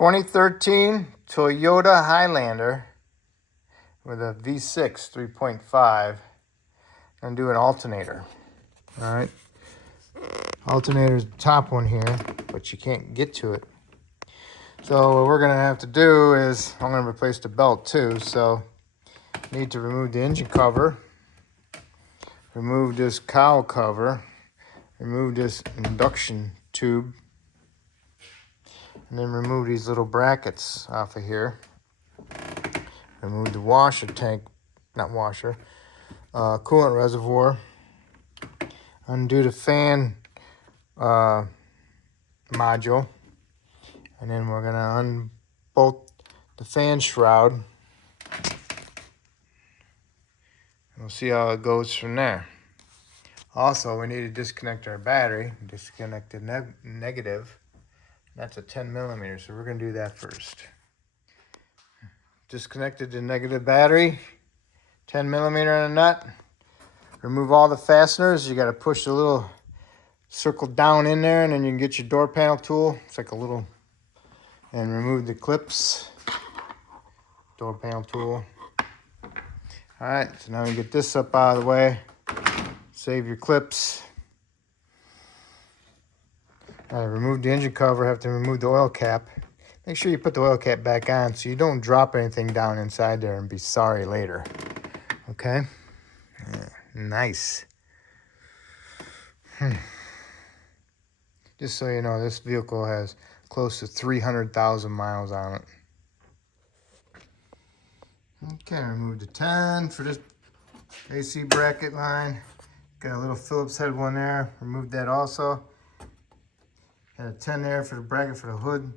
2013 Toyota Highlander with a V6 3.5 and do an alternator. All right, alternator's the top one here, but you can't get to it. So what we're gonna have to do is I'm gonna replace the belt too. So need to remove the engine cover, remove this cowl cover, remove this induction tube, and then remove these little brackets off of here. Remove the washer tank, not washer, coolant reservoir. Undo the fan module. And then we're gonna unbolt the fan shroud. And we'll see how it goes from there. Also, we need to disconnect our battery, disconnect the negative. That's a 10 millimeter, so we're gonna do that first. Disconnected the negative battery, 10 millimeter on a nut. Remove all the fasteners. You gotta push the little circle down in there, and then you can get your door panel tool. It's like a little, and remove the clips. Door panel tool. All right, so now we get this up out of the way. Save your clips. All right, remove the engine cover. Have to remove the oil cap. Make sure you put the oil cap back on so you don't drop anything down inside there and be sorry later. Okay? Yeah, nice. Just so you know, this vehicle has close to 300,000 miles on it. Okay, remove the 10 for this AC bracket line. Got a little Phillips head one there. Remove that also. Got a 10 there for the bracket for the hood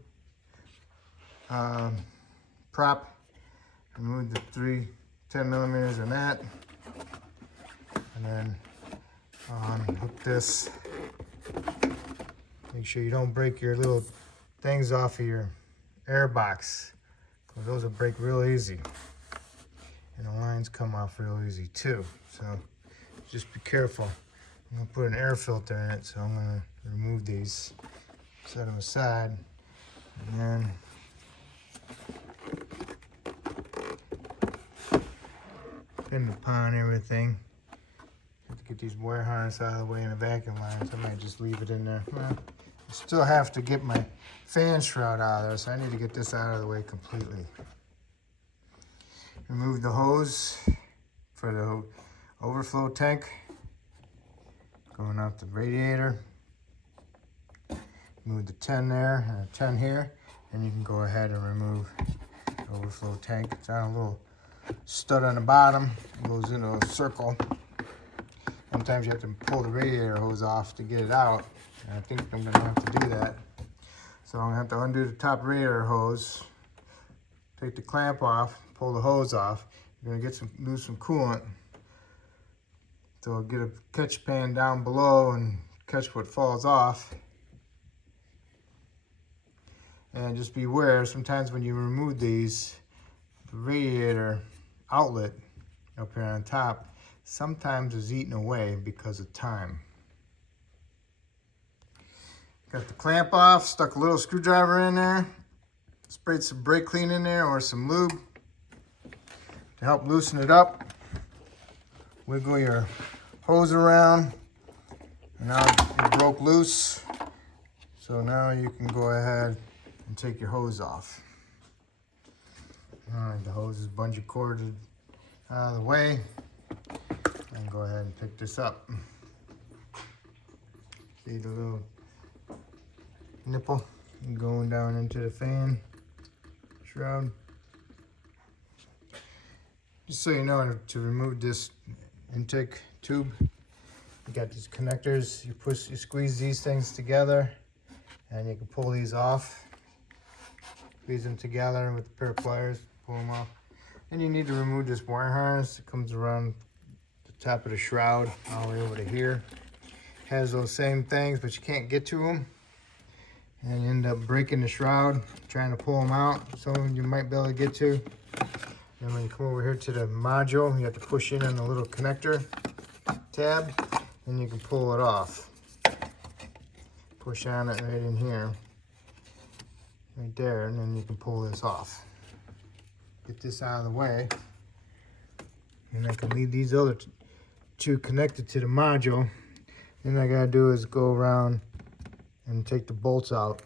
prop. Remove the 10 millimeters on that. And then hook this. Make sure you don't break your little things off of your air box, because those will break real easy. And the lines come off real easy too. So just be careful. I'm gonna put an air filter in it, so I'm gonna remove these, set them aside, and then pin the pon everything. Have to get these wire harness out of the way in the vacuum lines. I might just leave it in there. Well, I still have to get my fan shroud out of there, so I need to get this out of the way completely. Remove the hose for the overflow tank going out the radiator. Move the 10 there and a 10 here, and you can go ahead and remove the overflow tank. It's on a little stud on the bottom. It goes into a circle. Sometimes you have to pull the radiator hose off to get it out, and I think I'm gonna have to do that. So I'm gonna have to undo the top radiator hose, take the clamp off, pull the hose off. You're gonna lose some coolant. So I'll get a catch pan down below and catch what falls off. And just beware, sometimes when you remove these, the radiator outlet up here on top sometimes is eaten away because of time. Got the clamp off, stuck a little screwdriver in there, sprayed some brake clean in there or some lube to help loosen it up. Wiggle your hose around, and now it broke loose. So now you can go ahead and take your hose off. All right, the hose is bungee corded out of the way. And go ahead and pick this up. See the little nipple going down into the fan shroud. Just so you know, to remove this intake tube, you got these connectors. You squeeze these things together, and you can pull these off. Squeeze them together with a pair of pliers, pull them off. And you need to remove this wire harness that comes around the top of the shroud all the way over to here. Has those same things, but you can't get to them, and you end up breaking the shroud trying to pull them out. Some of them you might be able to get to. And when you come over here to the module, you have to push in on the little connector tab, and you can pull it off. Push on it right in here. right there, and then you can pull this off. Get this out of the way, and I can leave these other two connected to the module. Then I gotta do is go around and take the bolts out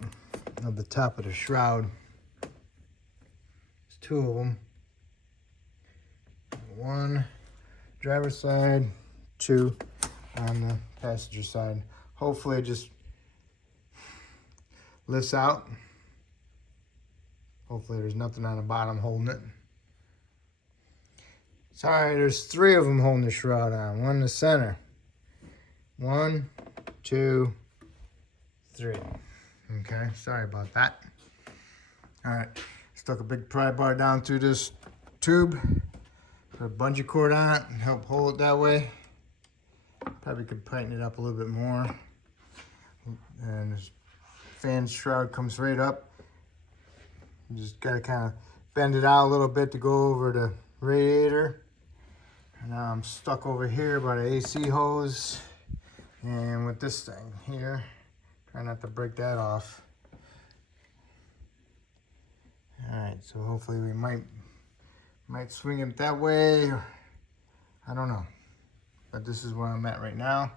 of the top of the shroud. There's two of them. One driver's side, two on the passenger side. Hopefully it just lifts out. Hopefully there's nothing on the bottom holding it. Sorry, there's three of them holding the shroud on. One in the center. 1, 2, 3. Okay, sorry about that. All right, stuck a big pry bar down through this tube. Put a bungee cord on it and help hold it that way. Probably could tighten it up a little bit more. And this fan shroud comes right up. You just gotta kind of bend it out a little bit to go over the radiator. And now I'm stuck over here by the AC hose. And with this thing here, try not to break that off. All right, so hopefully we might swing it that way. I don't know, but this is where I'm at right now.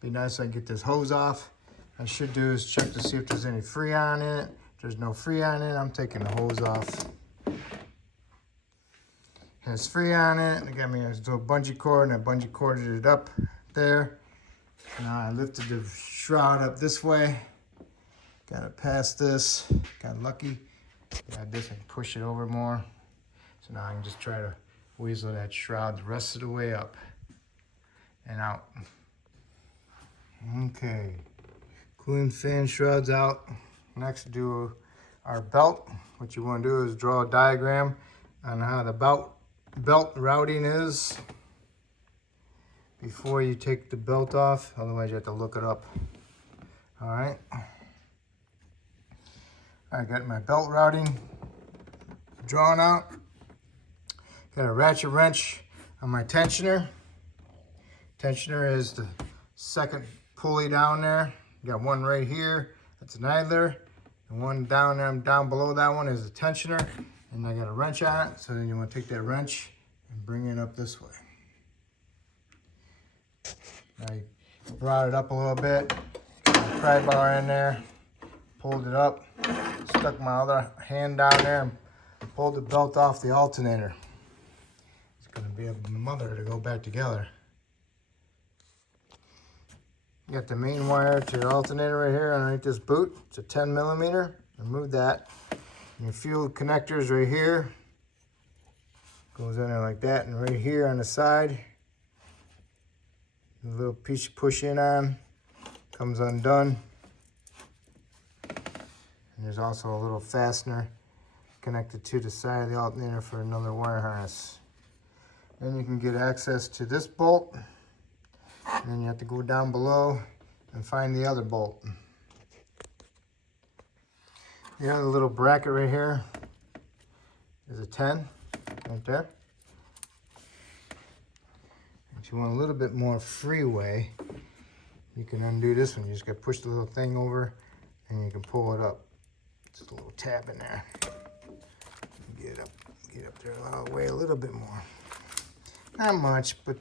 Be nice if I can get this hose off. I should do is check to see if there's any freon in it. If there's no freon in it, I'm taking the hose off. Has freon in it. I got me a little bungee cord, and I bungee corded it up there. Now I lifted the shroud up this way. Got it past this. Got lucky. Got this and push it over more. So now I can just try to weasel that shroud the rest of the way up and out. Okay. Cooling fan shroud's out. Next, do our belt. What you want to do is draw a diagram on how the belt routing is before you take the belt off. Otherwise, you have to look it up. All right. I got my belt routing drawn out. Got a ratchet wrench on my tensioner. Tensioner is the second pulley down there. Got one right here, that's an idler. And one down there, down below that one is a tensioner. And I got a wrench on it, so then you want to take that wrench and bring it up this way. I brought it up a little bit, got my pry bar in there, pulled it up, stuck my other hand down there and pulled the belt off the alternator. It's going to be a mother to go back together. You got the main wire to your alternator right here underneath this boot. It's a 10 millimeter. Remove that. And your fuel connectors right here. Goes in there like that. And right here on the side, the little piece you push in on comes undone. And there's also a little fastener connected to the side of the alternator for another wire harness. Then you can get access to this bolt. And then you have to go down below and find the other bolt. The other little bracket right here is a 10 right there. If you want a little bit more freeway, you can undo this one. You just got to push the little thing over and you can pull it up. Just a little tab in there. Get up there all the way a little bit more. Not much, but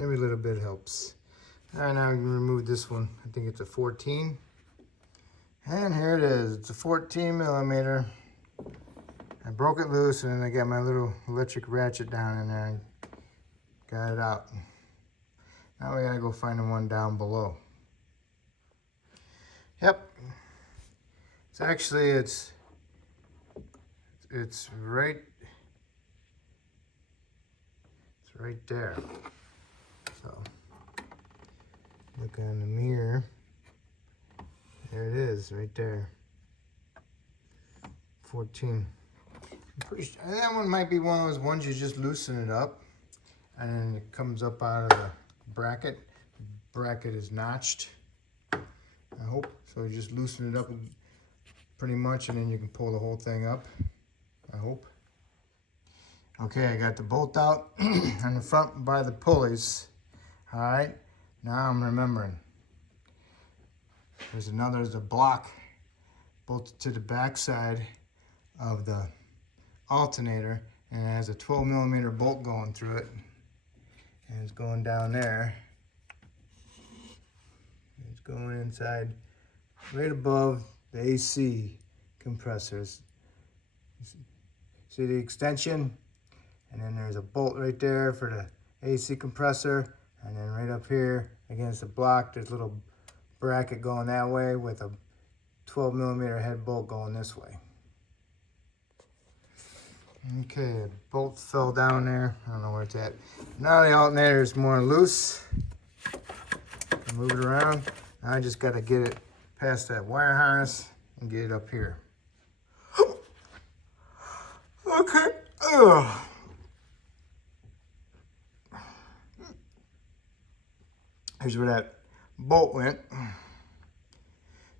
every little bit helps. All right, now we can remove this one. I think it's a 14. And here it is. It's a 14 millimeter. I broke it loose, and then I got my little electric ratchet down in there and got it out. Now we gotta go find the one down below. Yep. It's actually, it's right there. So look on the mirror. There it is, right there. 14. I'm pretty sure that one might be one of those ones you just loosen it up and then it comes up out of the bracket. The bracket is notched, I hope. So you just loosen it up pretty much and then you can pull the whole thing up, I hope. Okay, I got the bolt out on the front by the pulleys. All right, now I'm remembering. There's a block bolted to the back side of the alternator, and it has a 12mm bolt going through it, and it's going down there. It's going inside right above the AC compressors. See the extension? And then there's a bolt right there for the AC compressor, and then right up here against the block there's a little bracket going that way with a 12mm head bolt going this way. Okay, the bolt fell down there. I don't know where it's at. Now the alternator is more loose. Move it around. Now I just got to get it past that wire harness and get it up here. Okay. Ugh. Here's where that bolt went.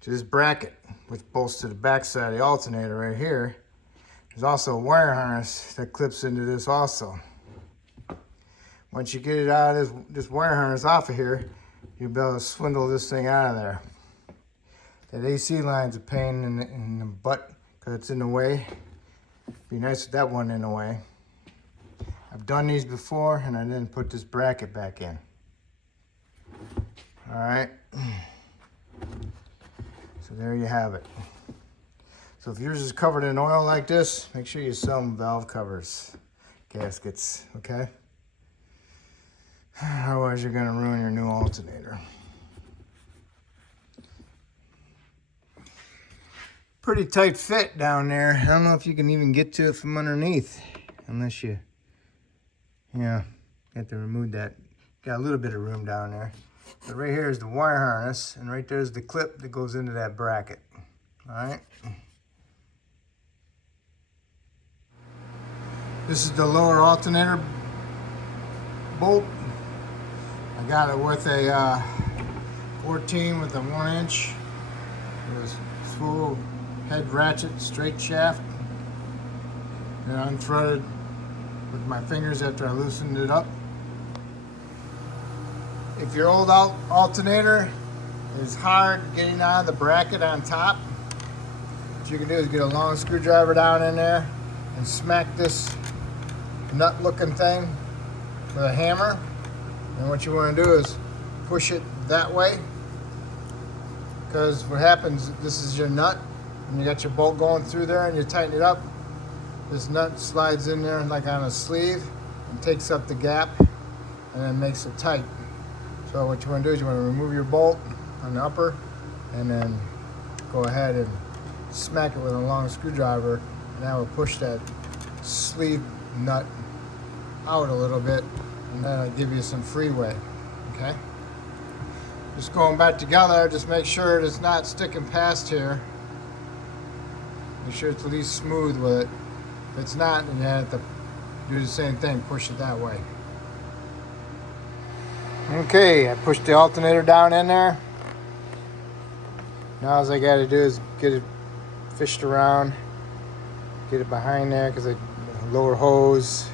To this bracket, which bolts to the back side of the alternator right here. There's also a wire harness that clips into this also. Once you get it out of this wire harness off of here, you'll be able to swindle this thing out of there. That AC line's a pain in the butt because it's in the way. Be nice with that one in the way. I've done these before and I didn't put this bracket back in. All right. So there you have it. So if yours is covered in oil like this, make sure you sell them valve covers, gaskets, okay? Otherwise you're gonna ruin your new alternator. Pretty tight fit down there. I don't know if you can even get to it from underneath, unless you have to remove that. Got a little bit of room down there. But right here is the wire harness, and right there's the clip that goes into that bracket. All right. This is the lower alternator bolt. I got it with a 14 with a 1-inch. It was full head ratchet, straight shaft. And unthreaded with my fingers after I loosened it up. If your old alternator is hard getting out of the bracket on top, what you can do is get a long screwdriver down in there and smack this nut looking thing with a hammer. And what you want to do is push it that way, because what happens, this is your nut and you got your bolt going through there and you tighten it up. This nut slides in there like on a sleeve and takes up the gap and then makes it tight. So what you want to do is you want to remove your bolt on the upper and then go ahead and smack it with a long screwdriver, and that will push that sleeve nut out a little bit, and that'll give you some freeway. Okay, just going back together, just make sure it's not sticking past here. Make sure it's at least smooth with it. If it's not, then you have to do the same thing, push it that way. Okay, I pushed the alternator down in there. Now all I got to do is get it fished around, get it behind there, because the lower hose,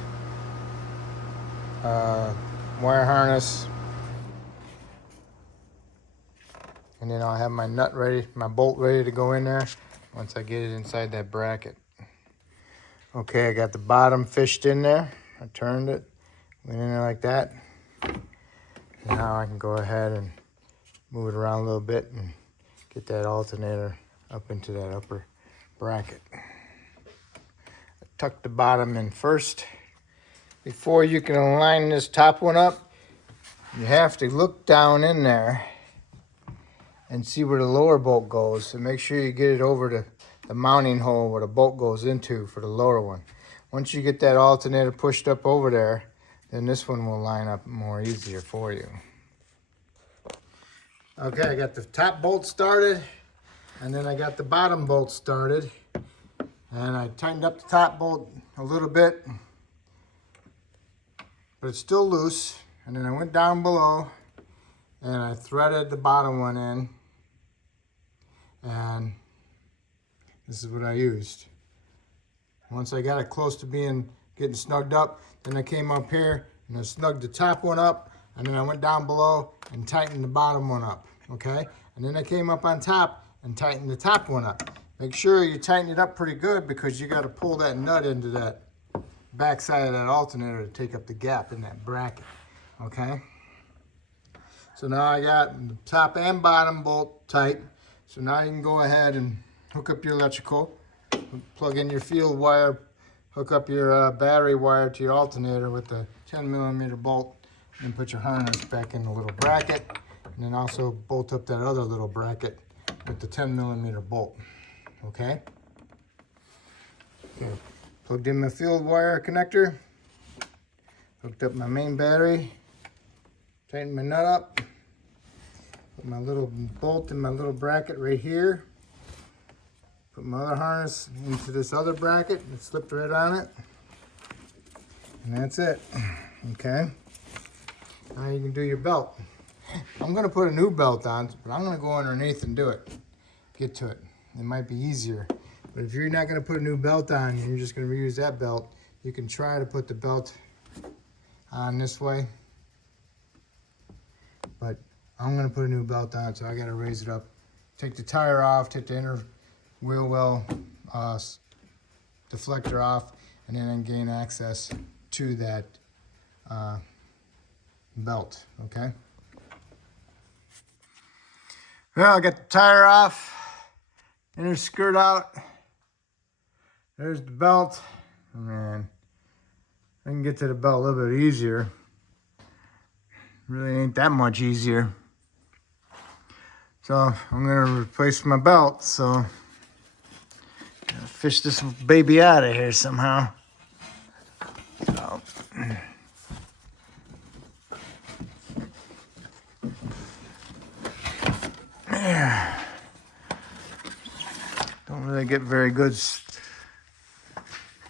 wire harness, and then I'll have my nut ready, my bolt ready to go in there once I get it inside that bracket. Okay, I got the bottom fished in there. I turned it, went in there like that. Now I can go ahead and move it around a little bit and get that alternator up into that upper bracket. I tuck the bottom in first. Before you can align this top one up, you have to look down in there and see where the lower bolt goes. So make sure you get it over to the mounting hole where the bolt goes into for the lower one. Once you get that alternator pushed up over there, then this one will line up more easier for you. Okay, I got the top bolt started, and then I got the bottom bolt started, and I tightened up the top bolt a little bit, but it's still loose. And then I went down below and I threaded the bottom one in, and this is what I used. Once I got it close to getting snugged up, then I came up here and I snugged the top one up, and then I went down below and tightened the bottom one up, okay? And then I came up on top and tightened the top one up. Make sure you tighten it up pretty good because you got to pull that nut into that back side of that alternator to take up the gap in that bracket. Okay? So now I got the top and bottom bolt tight. So now you can go ahead and hook up your electrical, plug in your field wire, hook up your battery wire to your alternator with the 10mm bolt, and put your harness back in the little bracket, and then also bolt up that other little bracket with the 10mm bolt. Okay? Okay. Plugged in my field wire connector, hooked up my main battery, tightened my nut up, put my little bolt in my little bracket right here, put my other harness into this other bracket and slipped right on it, and that's it. Okay, now you can do your belt. I'm going to put a new belt on, but I'm going to go underneath and do it, get to it. It might be easier, but if you're not going to put a new belt on and you're just going to reuse that belt, you can try to put the belt on this way, but I'm going to put a new belt on, so I got to raise it up, take the tire off, take the inner wheel well deflector off, and then gain access to that belt. Okay, well, I got the tire off, inner skirt out, there's the belt. Man, I can get to the belt a little bit easier. Really ain't that much easier. So I'm gonna replace my belt, so gotta fish this baby out of here somehow. So yeah. Don't really get very good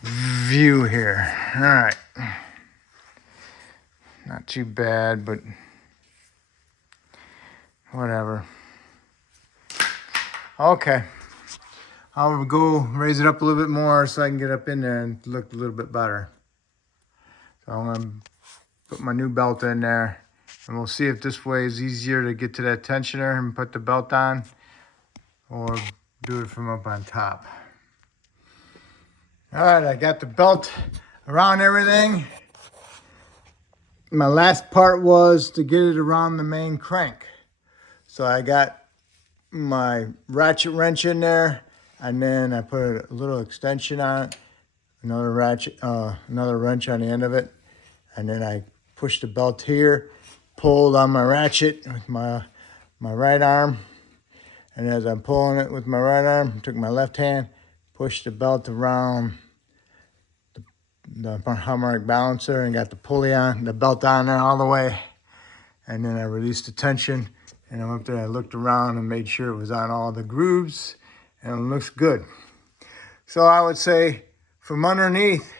view here. All right. Not too bad, but whatever. Okay. I'll go raise it up a little bit more so I can get up in there and look a little bit better. So I'm going to put my new belt in there, and we'll see if this way is easier to get to that tensioner and put the belt on, or do it from up on top. All right, I got the belt around everything. My last part was to get it around the main crank. So I got my ratchet wrench in there, and then I put a little extension on it, another ratchet, another wrench on the end of it, and then I pushed the belt here, pulled on my ratchet with my right arm, and as I'm pulling it with my right arm, I took my left hand, pushed the belt around the harmonic balancer and got the pulley on, the belt on there all the way, and then I released the tension. And I went there, I looked around and made sure it was on all the grooves, and it looks good. So I would say from underneath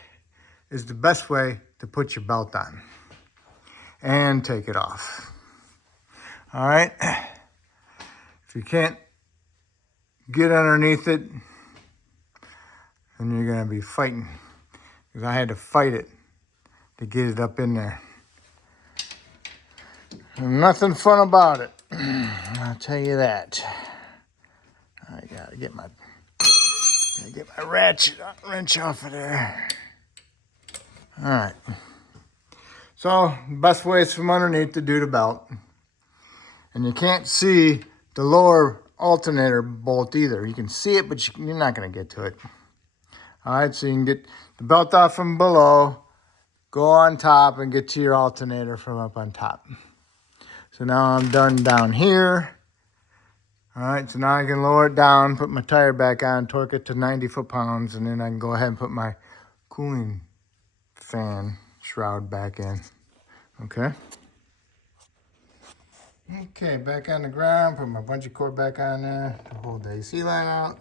is the best way to put your belt on and take it off. All right. If you can't get underneath it, then you're going to be fighting, because I had to fight it to get it up in there. And nothing fun about it. I'll tell you that. I gotta get my ratchet wrench off of there. All right. So the best way is from underneath to do the belt, and you can't see the lower alternator bolt either. You can see it, but you're not gonna get to it. All right. So you can get the belt off from below, go on top, and get to your alternator from up on top. So now I'm done down here. All right, so now I can lower it down, put my tire back on, torque it to 90 foot-pounds, and then I can go ahead and put my cooling fan shroud back in. Okay. Okay, back on the ground, put my bungee cord back on there to hold the AC line out.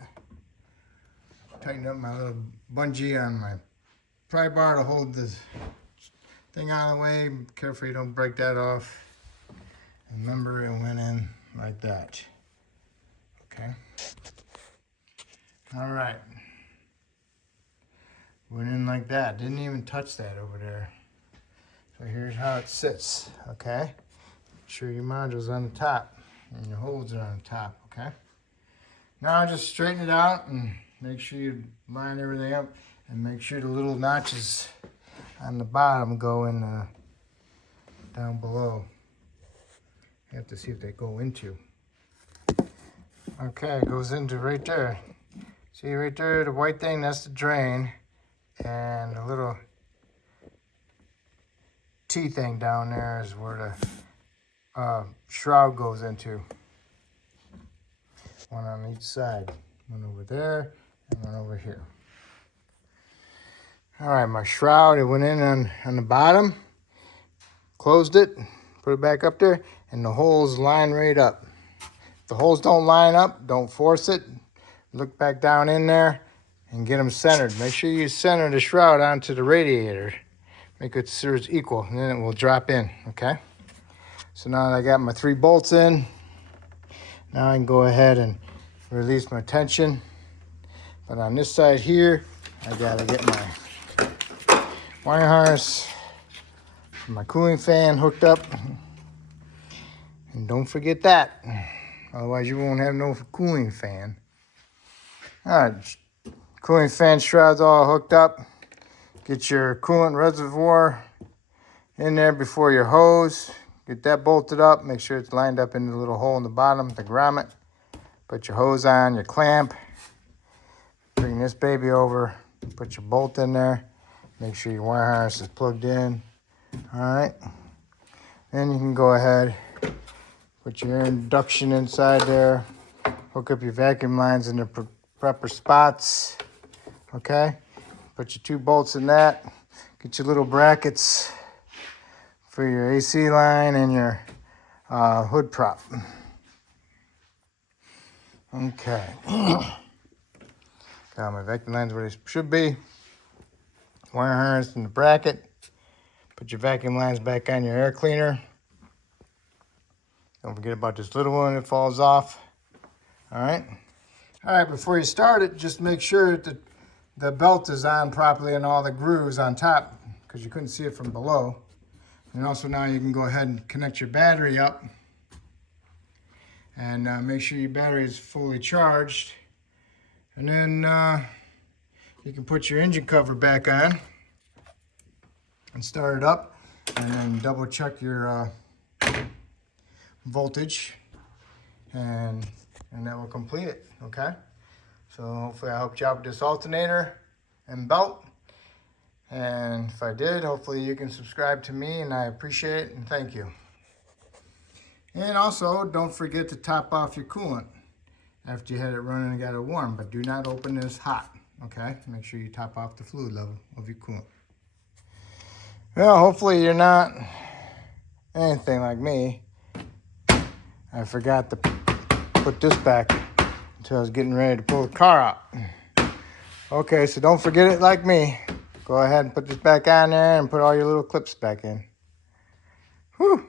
Tighten up my little bungee on my pry bar to hold this thing out of the way. Be careful you don't break that off. Remember, it went in like that. Okay. All right. Went in like that. Didn't even touch that over there. So here's how it sits. Okay. Make sure your module's on the top and your holes are on the top. Okay. Now just straighten it out and make sure you line everything up and make sure the little notches on the bottom go in down below. You have to see if they go into. Okay, it goes into right there. See right there, the white thing, that's the drain. And the little T thing down there is where the shroud goes into. One on each side. One over there and one over here. All right, my shroud, it went in on the bottom. Closed it, put it back up there, and the holes line right up. If the holes don't line up, don't force it. Look back down in there and get them centered. Make sure you center the shroud onto the radiator. Make it sure it's equal, and then it will drop in, okay? So now that I got my 3 bolts in, now I can go ahead and release my tension. But on this side here, I gotta get my wire harness, my cooling fan hooked up. And don't forget that. Otherwise you won't have no cooling fan. All right, cooling fan shroud's all hooked up. Get your coolant reservoir in there before your hose. Get that bolted up. Make sure it's lined up in the little hole in the bottom, the grommet. Put your hose on, your clamp. Bring this baby over. Put your bolt in there. Make sure your wire harness is plugged in. All right. Then you can go ahead, put your induction inside there. Hook up your vacuum lines in the proper spots. Okay. Put your 2 bolts in that. Get your little brackets for your AC line and your hood prop. Okay. Got my vacuum lines where they should be. Wire harness in the bracket. Put your vacuum lines back on your air cleaner. Don't forget about this little one that falls off. All right. All right, before you start it, just make sure that the belt is on properly and all the grooves on top, because you couldn't see it from below. And also now you can go ahead and connect your battery up and make sure your battery is fully charged. And then you can put your engine cover back on and start it up, and then double check your voltage, and that will complete it, okay? So hopefully I helped you out with this alternator and belt. And if I did, hopefully you can subscribe to me, and I appreciate it, and thank you. And also, don't forget to top off your coolant after you had it running and got it warm, but do not open this hot, okay? Make sure you top off the fluid level of your coolant. Well, hopefully you're not anything like me. I forgot to put this back until I was getting ready to pull the car out. Okay, so don't forget it like me. Go ahead and put this back on there and put all your little clips back in. Whew.